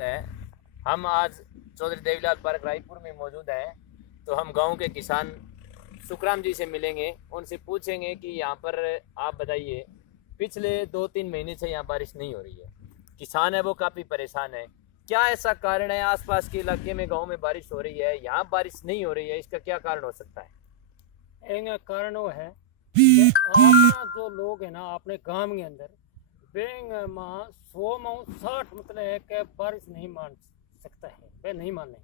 है। हम आज चौधरी देवीलाल पार्क रायपुर में मौजूद हैं, तो हम गांव के किसान सुखराम जी से मिलेंगे, उनसे पूछेंगे कि यहाँ पर आप बताइए, पिछले 2-3 महीने से यहाँ बारिश नहीं हो रही है, किसान है वो काफ़ी परेशान है। क्या ऐसा कारण है? आसपास के इलाके में गांव में बारिश हो रही है, यहाँ बारिश नहीं हो रही है, इसका क्या कारण हो सकता है? एक कारण वो है कि अपना जो लोग है ना अपने गांव के अंदर बेंग माँ 100 माँ 60 मतलब है कि बारिश नहीं मान सकता है। वह नहीं माने,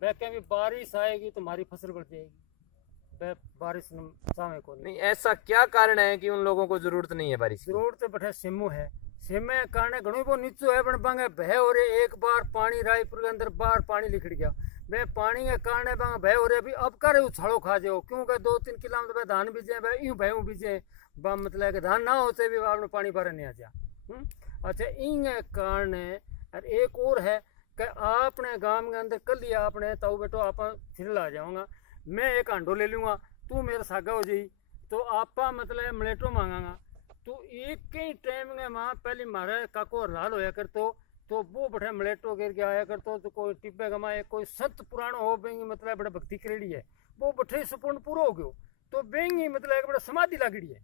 वह कभी बारिश आएगी तो हमारी फसल बढ़ जाएगी। वह बारिश सामे को नहीं, ऐसा क्या कारण है कि उन लोगों को जरूरत नहीं है बारिश की? जरूरत तो बैठे सिमू है, सिमे कारण घणो वो नीचो है पण बांगे भय हो रहे। एक बार पानी रायपुर के अंदर बाहर पानी लिखड़ गया, मैं पानी के कारण बांगे भय हो रहे। अभी अब कर उछाड़ो खा जाओ क्योंकि 2-3 किलोमीटर धान बीजे यूं भय बीजे मतलब कि धान ना होते भी आपने पानी भर नहीं आ जा। अच्छा, इन कारण और एक और है कि आपने गांव के अंदर कल ही आपने ताऊ बेटो आप फिर ला जाऊंगा, मैं एक हांडो ले लूंगा, तू मेरा सागा हो जाई, तो आप मतलब मलेटो मांगागा। तो एक ही टाइम में माँ पहले मारे काको लाल होया कर तो वो बैठे मलेटो गिर के आया कर तो कोई टिब्बे गमाए कोई संत पुराण हो बेंगी मतलब बड़ा भक्ति करेड़ी है, वो बैठे सपूर्ण पूरा हो गयो तो बेंगी मतलब एक बड़ा समाधि लागड़ी है।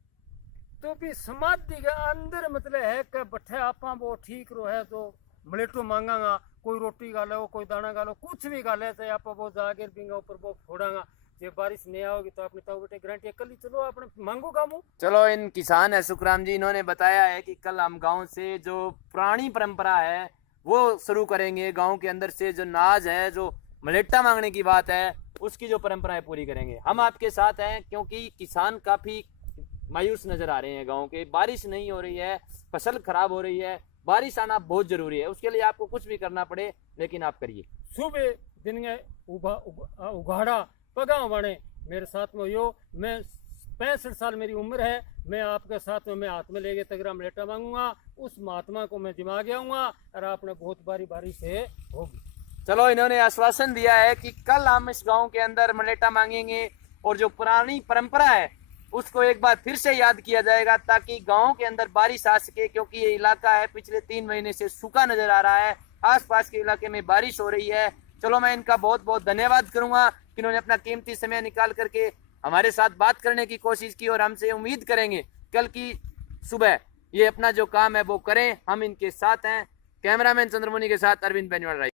तो भी समाधि के अंदर मतलब है कि बैठे आप वो ठीक रो है तो मलेटो मांगागा, कोई रोटी गालो कोई दाना गालो कुछ भी गाले तो आप वो जाकर बिंगा ऊपर वो फोड़ागा। जब बारिश नहीं आओगी तो आपने ताऊ बेटे गारंटी कल ही चलो आपने मांगो कामो। चलो, इन किसान है सुखराम जी, इन्होंने बताया है कि कल हम गांव से जो पुरानी परंपरा है वो शुरू करेंगे। गांव के अंदर से जो नाज है, जो मलेट्टा मांगने की बात है, उसकी जो परंपरा है पूरी करेंगे। हम आपके साथ हैं क्योंकि किसान काफी मायूस नजर आ रहे हैं गाँव के। बारिश नहीं हो रही है, फसल खराब हो रही है, बारिश आना बहुत जरूरी है। उसके लिए आपको कुछ भी करना पड़े लेकिन आप करिए। सुबह दिन उघाड़ा पगा बने मेरे साथ में यो, मैं 65 साल मेरी उम्र है, मैं आपके साथ में मैं हाथ में लेके तगड़ा मलेटा मांगूंगा, उस महात्मा को मैं दिमाग आऊंगा और आपने बहुत बारी बारी से होगी। चलो, इन्होंने आश्वासन दिया है कि कल हम इस गांव के अंदर मलेटा मांगेंगे और जो पुरानी परंपरा है उसको एक बार फिर से याद किया जाएगा ताकि गांव के अंदर बारिश आ सके, क्योंकि ये इलाका है पिछले 3 महीने से सूखा नजर आ रहा है। आसपास के इलाके में बारिश हो रही है। चलो, मैं इनका बहुत बहुत धन्यवाद करूंगा कि इन्होंने अपना कीमती समय निकाल करके हमारे साथ बात करने की कोशिश की, और हमसे उम्मीद करेंगे कल की सुबह ये अपना जो काम है वो करें। हम इनके साथ हैं। कैमरामैन चंद्रमुनि के साथ अरविंद बेनीवाल।